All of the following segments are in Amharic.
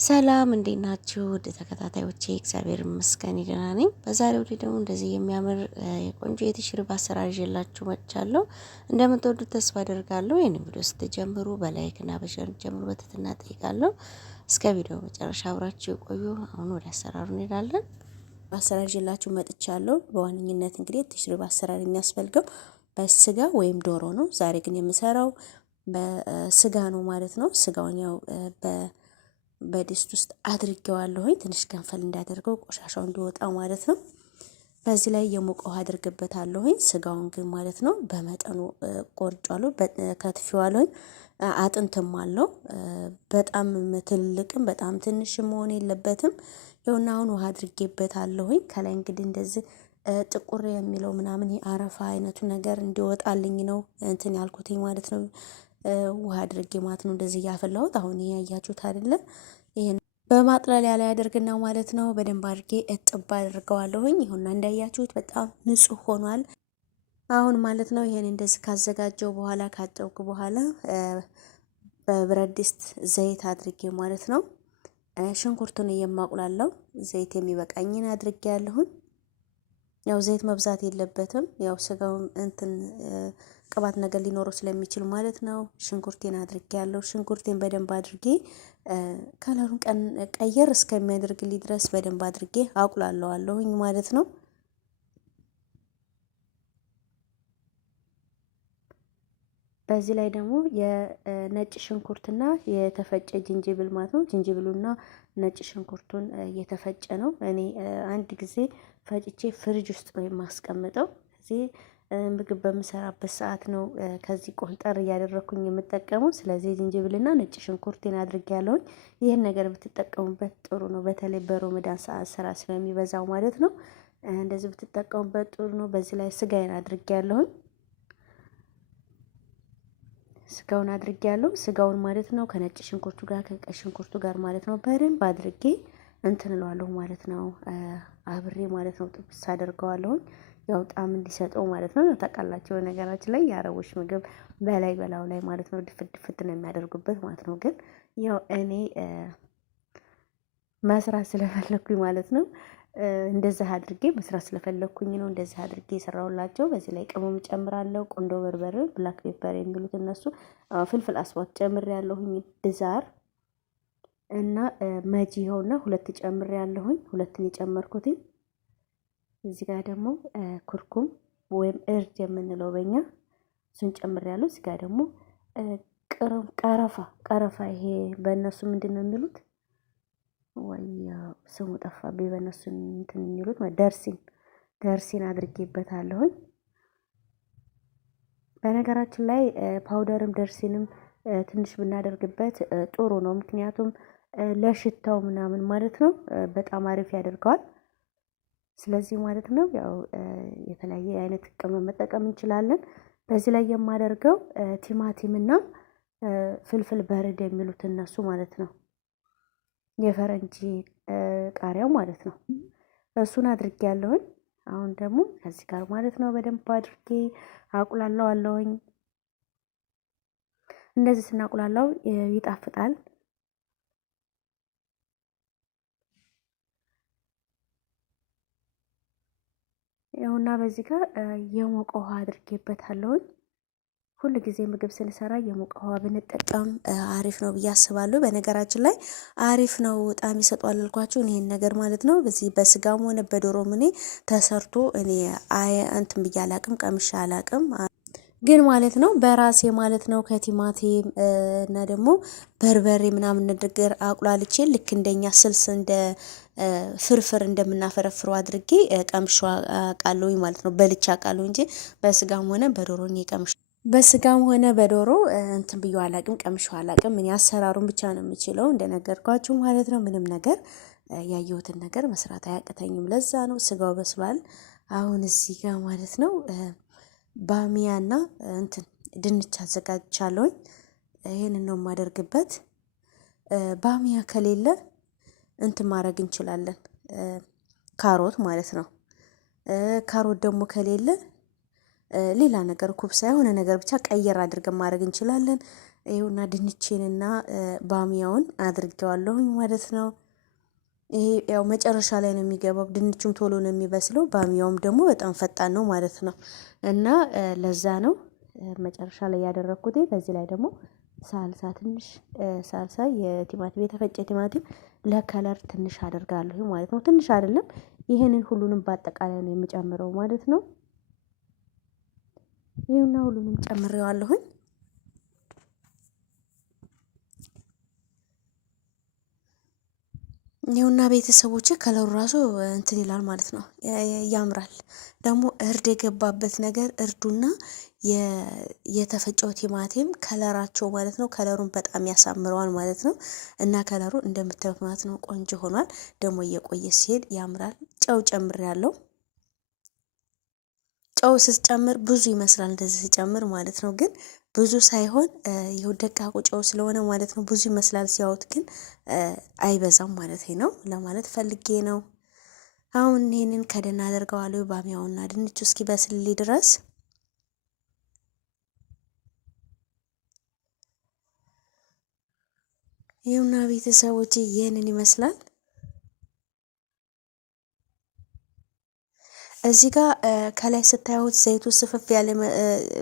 ሰላም እንዴት ናችሁ? ወደ ተከታታዮቼ እግዚአብሔር ይመስገን ደህና ነኝ። በዛሬው ቪዲዮ ደግሞ እንደዚህ የሚያምር የቆንጆ የትሽርብ አሰራር ይዤላችሁ መጥቻለሁ። እንደምትወዱት ተስፋ አደርጋለሁ። ይህንን ቪዲዮ ስትጀምሩ በላይክ እና በሸር ጀምሩ በትህትና እጠይቃለሁ። እስከ ቪዲዮ መጨረሻ አብራችሁ የቆዩ። አሁን ወደ አሰራሩ እንሄዳለን። አሰራር ይዤላችሁ መጥቻለሁ። በዋነኝነት እንግዲህ የትሽርብ አሰራር የሚያስፈልገው በስጋ ወይም ዶሮ ነው። ዛሬ ግን የምሰራው በስጋ ነው ማለት ነው። ስጋውን ያው በድስት ውስጥ አድርጌዋለሁኝ ትንሽ ገንፈል እንዳደርገው ቆሻሻው እንዲወጣ ማለት ነው። በዚህ ላይ የሞቀ ውሃ አድርግበታለሁኝ። ስጋውን ግን ማለት ነው በመጠኑ ቆርጫለሁ፣ ከትፌዋለሁኝ። አጥንትም አለው። በጣም ትልቅም በጣም ትንሽ መሆን የለበትም። ይኸውና አሁን ውሃ አድርጌበታለሁኝ። ከላይ እንግዲህ እንደዚህ ጥቁር የሚለው ምናምን አረፋ አይነቱ ነገር እንዲወጣልኝ ነው እንትን ያልኩትኝ ማለት ነው። ውሃ አድርጌ ማለት ነው እንደዚህ እያፈላሁት። አሁን ይሄ ያያችሁት አይደለ? ይሄን በማጥለያ ላይ አድርግና ማለት ነው በደንብ አድርጌ እጥብ አድርገዋለሁኝ። ይሁንና እንዳያችሁት በጣም ንጹህ ሆኗል። አሁን ማለት ነው ይሄን እንደዚህ ካዘጋጀው በኋላ ካጠብኩ በኋላ በብረት ድስት ዘይት አድርጌ ማለት ነው ሽንኩርቱን የማቁላለው ዘይት የሚበቃኝን አድርጌ ያለሁኝ። ያው ዘይት መብዛት የለበትም። ያው ስጋውም እንትን ቅባት ነገር ሊኖረው ስለሚችል ማለት ነው። ሽንኩርቴን አድርጌ ያለው ሽንኩርቴን በደንብ አድርጌ ከለሩን ቀየር እስከሚያደርግልኝ ድረስ በደንብ አድርጌ አቁላለዋለሁኝ ማለት ነው። በዚህ ላይ ደግሞ የነጭ ሽንኩርትና የተፈጨ ዝንጅብል ማለት ነው። ዝንጅብሉና ነጭ ሽንኩርቱን እየተፈጨ ነው። እኔ አንድ ጊዜ ፈጭቼ ፍሪጅ ውስጥ ነው የማስቀምጠው። እዚህ ምግብ በምሰራበት ሰዓት ነው ከዚህ ቆንጠር እያደረኩኝ የምጠቀመው። ስለዚህ ዝንጅብልና ነጭ ሽንኩርቴን አድርጌያለሁኝ። ይህን ነገር ብትጠቀሙበት ጥሩ ነው። በተለይ በሮመዳን ሰዓት ስራ ስለሚበዛው ማለት ነው። እንደዚህ ብትጠቀሙበት ጥሩ ነው። በዚህ ላይ ስጋዬን አድርጌያለሁኝ። ስጋውን አድርጌያለሁ። ስጋውን ማለት ነው ከነጭ ሽንኩርቱ ጋር ከቀይ ሽንኩርቱ ጋር ማለት ነው በደንብ አድርጌ እንትን እለዋለሁ ማለት ነው። አብሬ ማለት ነው ጥብስ አደርገዋለሁኝ። ያው ጣዕም እንዲሰጠው ማለት ነው። ታውቃላችሁ ነገራችን ላይ የአረቦች ምግብ በላዩ ላይ ማለት ነው ድፍት ድፍት ነው የሚያደርጉበት ማለት ነው። ግን ያው እኔ መስራት ስለፈለኩኝ ማለት ነው እንደዚህ አድርጌ መስራት ስለፈለኩኝ ነው እንደዚህ አድርጌ የሰራሁላቸው። በዚህ ላይ ቅመም ጨምራለሁ። ቆንዶ በርበሬ፣ ብላክ ፔፐር የሚሉት እነሱ፣ ፍልፍል አስዋት ጨምሬያለሁኝ። ድዛር እና መጂ ይኸውና ሁለት ጨምሬያለሁኝ። ሁለትን የጨመርኩትኝ። እዚህ ጋር ደግሞ ኩርኩም ወይም እርድ የምንለው በእኛ እሱን ጨምሬያለሁ። እዚህ ጋር ደግሞ ቀረፋ ይሄ በእነሱ ምንድን ነው የሚሉት? ወያ ስሙ ጠፋብኝ። በእነሱ እንትን የሚሉት ደርሲን አድርጌበታለሁኝ። በነገራችን ላይ ፓውደርም ደርሲንም ትንሽ ብናደርግበት ጥሩ ነው። ምክንያቱም ለሽታው ምናምን ማለት ነው በጣም አሪፍ ያደርገዋል። ስለዚህ ማለት ነው ያው የተለያየ አይነት ቅመም መጠቀም እንችላለን። በዚህ ላይ የማደርገው ቲማቲምና ፍልፍል በርድ የሚሉት እነሱ ማለት ነው የፈረንጂ ቃሪያው ማለት ነው። እሱን አድርጌያለሁኝ። አሁን ደግሞ ከዚህ ጋር ማለት ነው በደንብ አድርጌ አቁላለዋለሁኝ። እንደዚህ ስናቁላላው ይጣፍጣል። ይኸውና በዚህ ጋር የሞቀ ውሃ አድርጌበታለሁኝ። ሁሉ ጊዜ ምግብ ስንሰራ የሞቀ ውሃ ብንጠቀም አሪፍ ነው ብዬ አስባለሁ። በነገራችን ላይ አሪፍ ነው፣ ጣዕም ይሰጧል አልኳችሁ ይሄን ነገር ማለት ነው። በዚህ በስጋም ሆነ በዶሮም እኔ ተሰርቶ እኔ እንትን ብዬ አላቅም፣ ቀምሼ አላቅም። ግን ማለት ነው በራሴ ማለት ነው ከቲማቲም እና ደግሞ በርበሬ ምናምን ነገር አቁላልቼ ልክ እንደኛ ስልስ እንደ ፍርፍር እንደምናፈረፍረው አድርጌ ቀምሼ አውቃለሁኝ ማለት ነው። በልቼ አውቃለሁ እንጂ በስጋም ሆነ በዶሮ እኔ በስጋም ሆነ በዶሮ እንትን ብዬ አላቅም፣ ቀምሼው አላቅም። እኔ አሰራሩን ብቻ ነው የምችለው እንደነገርኳችሁ ማለት ነው። ምንም ነገር ያየሁትን ነገር መስራት አያቅተኝም። ለዛ ነው። ስጋው በስሏል። አሁን እዚህ ጋር ማለት ነው ባሚያና እንትን ድንች አዘጋጅቻለሁኝ። ይሄንን ነው የማደርግበት። ባሚያ ከሌለ እንትን ማድረግ እንችላለን፣ ካሮት ማለት ነው። ካሮት ደግሞ ከሌለ ሌላ ነገር ኩብሳ የሆነ ነገር ብቻ ቀየር አድርገን ማድረግ እንችላለን። ይኸውና ድንቼንና ባሚያውን አድርጌዋለሁኝ ማለት ነው። ይሄ ያው መጨረሻ ላይ ነው የሚገባው። ድንቹም ቶሎ ነው የሚበስለው፣ ባሚያውም ደግሞ በጣም ፈጣን ነው ማለት ነው። እና ለዛ ነው መጨረሻ ላይ ያደረኩት። በዚህ ላይ ደግሞ ሳልሳ ትንሽ ሳልሳ የቲማቲም የተፈጨ ቲማቲም ለከለር ትንሽ አደርጋለሁ ማለት ነው። ትንሽ አይደለም፣ ይሄንን ሁሉንም በአጠቃላይ ነው የሚጨምረው ማለት ነው። ይሄውና ሁሉንም ጨምሬዋለሁኝ። ይኸውና ቤተሰቦቼ ከለሩ ራሱ እንትን ይላል ማለት ነው፣ ያምራል። ደግሞ እርድ የገባበት ነገር እርዱና የተፈጨው ቲማቲም ከለራቸው ማለት ነው፣ ከለሩን በጣም ያሳምረዋል ማለት ነው። እና ከለሩ እንደምታዩት ማለት ነው ቆንጆ ሆኗል። ደግሞ እየቆየ ሲሄድ ያምራል። ጨው ጨምሬያለሁ። ጨው ስጨምር ብዙ ይመስላል እንደዚህ ስጨምር ማለት ነው፣ ግን ብዙ ሳይሆን ይኸው ደቃቁ ጨው ስለሆነ ማለት ነው ብዙ ይመስላል ሲያዩት፣ ግን አይበዛም ማለት ነው ለማለት ፈልጌ ነው። አሁን ይሄንን ከደና አደርገዋለሁ ባሚያውና ድንቹ እስኪ በስልልኝ ድረስ። ይኸውና ቤተሰቦቼ ይህንን ይመስላል። እዚህ ጋር ከላይ ስታዩት ዘይቱ ስፍፍ ያለ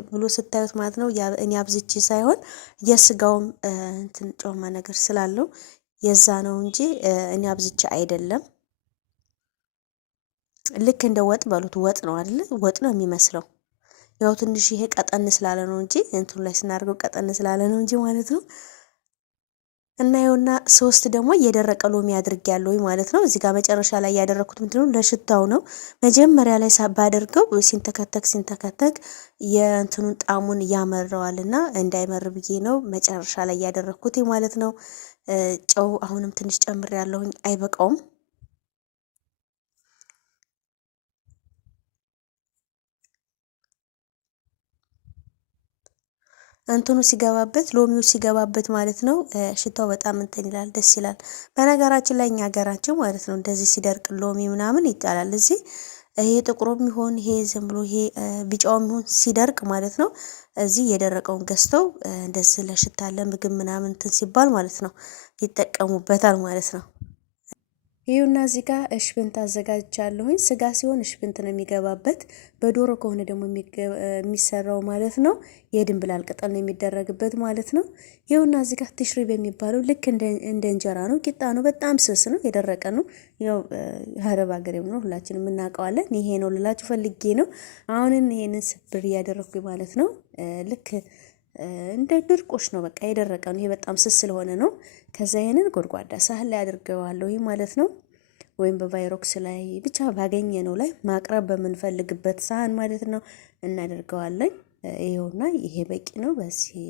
ብሎ ስታዩት ማለት ነው እኔ አብዝቼ ሳይሆን የስጋውም እንትን ጮማ ነገር ስላለው የዛ ነው እንጂ እኔ አብዝቼ አይደለም። ልክ እንደ ወጥ በሉት፣ ወጥ ነው አይደል? ወጥ ነው የሚመስለው። ያው ትንሽ ይሄ ቀጠን ስላለ ነው እንጂ እንትኑ ላይ ስናደርገው ቀጠን ስላለ ነው እንጂ ማለት ነው። እና ይኸውና ሶስት ደግሞ እየደረቀ ሎሚ አድርጌያለሁ ማለት ነው። እዚህ ጋር መጨረሻ ላይ ያደረኩት ምንድነው ለሽታው ነው። መጀመሪያ ላይ ባደርገው ሲንተከተክ የእንትኑን ጣሙን ያመረዋልና እንዳይመር ብዬ ነው መጨረሻ ላይ ያደረኩት ማለት ነው። ጨው አሁንም ትንሽ ጨምሬያለሁኝ፣ አይበቃውም። እንትኑ ሲገባበት ሎሚው ሲገባበት ማለት ነው ሽታው በጣም እንትን ይላል፣ ደስ ይላል። በነገራችን ላይ እኛ ሀገራችን ማለት ነው እንደዚህ ሲደርቅ ሎሚ ምናምን ይጣላል። እዚህ ይሄ ጥቁሩም ይሆን ይሄ ዝም ብሎ ይሄ ቢጫውም ይሆን ሲደርቅ ማለት ነው እዚህ የደረቀውን ገዝተው እንደዚህ ለሽታ ለምግብ ምናምን እንትን ሲባል ማለት ነው ይጠቀሙበታል ማለት ነው። ይሁና እዚህ ጋር እሽብንት አዘጋጅቻለሁኝ። ስጋ ሲሆን እሽብንት ነው የሚገባበት። በዶሮ ከሆነ ደግሞ የሚሰራው ማለት ነው የድንብላል ቅጠል ነው የሚደረግበት ማለት ነው። ይሁና እዚህ ጋር ትሽሪ በሚባለው ልክ እንደ እንጀራ ነው፣ ቂጣ ነው። በጣም ስስ ነው፣ የደረቀ ነው። ያው አረብ ሀገሬም ነው ሁላችንም እናውቀዋለን። ይሄ ነው ልላችሁ ፈልጌ ነው። አሁንን ይሄንን ስብር እያደረኩኝ ማለት ነው። ልክ እንደ ድርቆሽ ነው፣ በቃ የደረቀ ነው። ይሄ በጣም ስስ ስለሆነ ነው። ከዛ ይሄንን ጎድጓዳ ሳህን ላይ አድርገዋለሁ ማለት ነው። ወይም በቫይሮክስ ላይ ብቻ ባገኘ ነው ላይ ማቅረብ በምንፈልግበት ሳህን ማለት ነው እናደርገዋለን። ይሄውና ይሄ በቂ ነው። በዚህ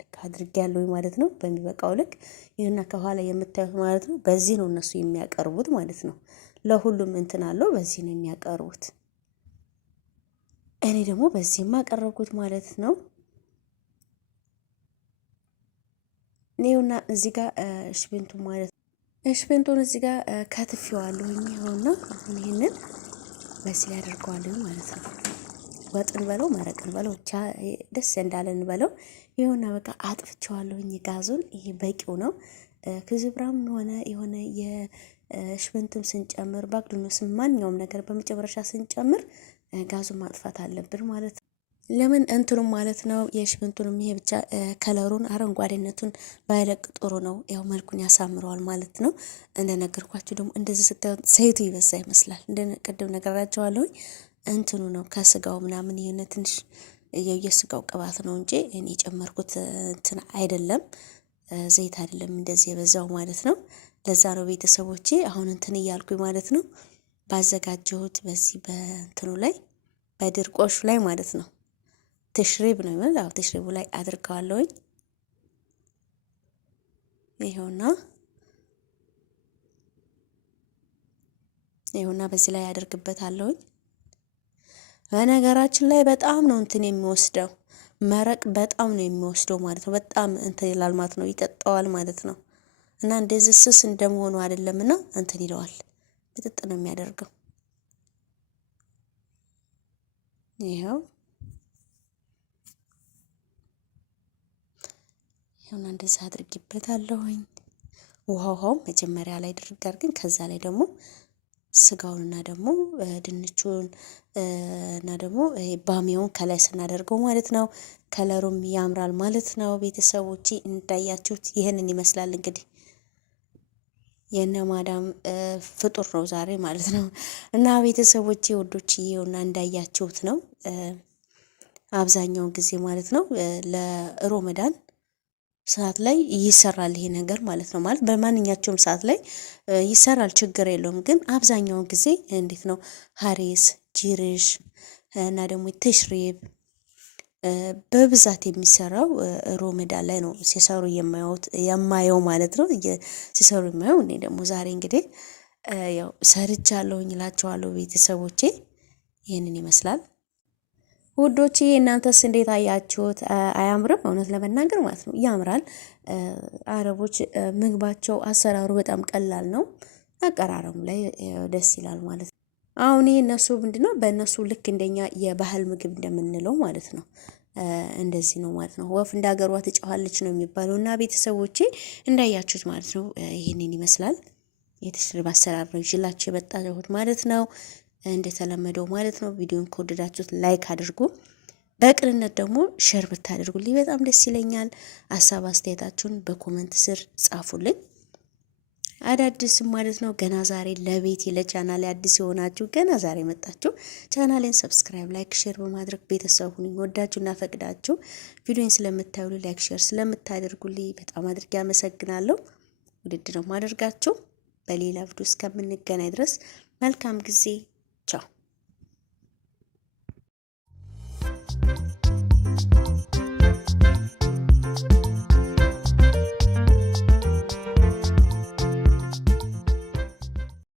ልክ አድርጌያለሁ ማለት ነው፣ በሚበቃው ልክ። ይሄና ከኋላ የምታዩት ማለት ነው በዚህ ነው እነሱ የሚያቀርቡት ማለት ነው። ለሁሉም እንትን አለው፣ በዚህ ነው የሚያቀርቡት። እኔ ደግሞ በዚህ ማቀረብኩት ማለት ነው። ይኸውና እዚህ ጋር እሽብንቱ ማለት እሽብንቱን እዚህ ጋር ከትፌዋለሁኝ። ይኸውና አሁን ይሄንን በዚህ ያደርገዋለሁ ማለት ነው። ወጥን በለው መረቅን በለው ብቻ ደስ እንዳለን በለው። ይኸውና በቃ አጥፍቼዋለሁኝ ጋዙን። ይሄ በቂው ነው። ክዝብራም የሆነ የሽብንትም ስንጨምር ባግዱኖስም ማንኛውም ነገር በመጨረሻ ስንጨምር ጋዙን ማጥፋት አለብን ማለት ነው። ለምን እንትኑም ማለት ነው የሽብንቱንም ይሄ ብቻ ከለሩን አረንጓዴነቱን ባይለቅ ጥሩ ነው። ያው መልኩን ያሳምረዋል ማለት ነው። እንደነገርኳችሁ ደግሞ እንደዚህ ስታዩት ዘይቱ ይበዛ ይመስላል። እንደቀደም ነገራቸዋለሁ። እንትኑ ነው ከስጋው ምናምን ይሄን ትንሽ የስጋው ቅባት ነው እንጂ እኔ የጨመርኩት እንትን አይደለም፣ ዘይት አይደለም እንደዚህ የበዛው ማለት ነው። ለዛ ነው ቤተሰቦቼ አሁን እንትን እያልኩኝ ማለት ነው ባዘጋጀሁት በዚህ በእንትኑ ላይ በድርቆሹ ላይ ማለት ነው ትሽሪብ ነው የሚል። አዎ ትሽሪቡ ላይ አድርገዋለሁኝ። ይኸውና በዚህ ላይ አደርግበታለሁኝ። በነገራችን ላይ በጣም ነው እንትን የሚወስደው መረቅ በጣም ነው የሚወስደው ማለት ነው። በጣም እንትን ይላል ማለት ነው፣ ይጠጣዋል ማለት ነው። እና እንደዚህ ስስ እንደመሆኑ አይደለምና እንትን ይለዋል፣ ብጥጥ ነው የሚያደርገው። ይኸው ይሁን እንደዛ አድርጌበታለሁኝ። ውሃው መጀመሪያ ላይ ድርግ አድርገን ከዛ ላይ ደግሞ ስጋውንና ደግሞ ድንቹን እና ደግሞ ባሚያውን ከላይ ስናደርገው ማለት ነው። ከለሩም ያምራል ማለት ነው። ቤተሰቦቼ እንዳያችሁት ይህንን ይመስላል እንግዲህ የነ ማዳም ፍጡር ነው ዛሬ ማለት ነው። እና ቤተሰቦቼ ወዶችዬውና እንዳያችሁት ነው አብዛኛውን ጊዜ ማለት ነው ለሮመዳን ሰዓት ላይ ይሰራል ይሄ ነገር ማለት ነው። ማለት በማንኛቸውም ሰዓት ላይ ይሰራል፣ ችግር የለውም። ግን አብዛኛውን ጊዜ እንዴት ነው ሀሪስ፣ ጂርሽ እና ደግሞ ተሽሪብ በብዛት የሚሰራው ሮመዳን ላይ ነው ሲሰሩ የማየው ማለት ነው። ሲሰሩ የማየው እኔ ደግሞ ዛሬ እንግዲህ ያው ሰርቻለሁኝ እላቸዋለሁ ቤተሰቦቼ። ይህንን ይመስላል ውዶቼ። እናንተስ እንዴት አያችሁት? አያምርም? እውነት ለመናገር ማለት ነው ያምራል። አረቦች ምግባቸው አሰራሩ በጣም ቀላል ነው፣ አቀራረቡ ላይ ደስ ይላል ማለት ነው። አሁን ይሄ እነሱ ምንድነው በእነሱ ልክ እንደኛ የባህል ምግብ እንደምንለው ማለት ነው እንደዚህ ነው ማለት ነው። ወፍ እንዳገሯ ትጨዋለች ነው የሚባለው። እና ቤተሰቦቼ እንዳያችሁት ማለት ነው ይሄንን ይመስላል። የተሽሪብ አሰራር ነው ይዤላችሁ የመጣሁት ማለት ነው። እንደተለመደው ማለት ነው ቪዲዮን ከወደዳችሁት ላይክ አድርጉ። በቅንነት ደግሞ ሼር ብታደርጉልኝ በጣም ደስ ይለኛል። ሀሳብ አስተያየታችሁን በኮመንት ስር ጻፉልኝ። አዳዲስም ማለት ነው ገና ዛሬ ለቤቴ ለቻናሌ አዲስ የሆናችሁ ገና ዛሬ መጣችሁ ቻናሌን ሰብስክራይብ፣ ላይክ፣ ሼር በማድረግ ቤተሰብ ሁኑ። ወዳችሁና ፈቅዳችሁ ቪዲዮን ስለምታዩልኝ ላይክ፣ ሼር ስለምታደርጉልኝ በጣም አድርጌ አመሰግናለሁ። ውድድ ነው ማደርጋችሁ። በሌላ ቪዲዮ እስከምንገናኝ ድረስ መልካም ጊዜ። ቻው።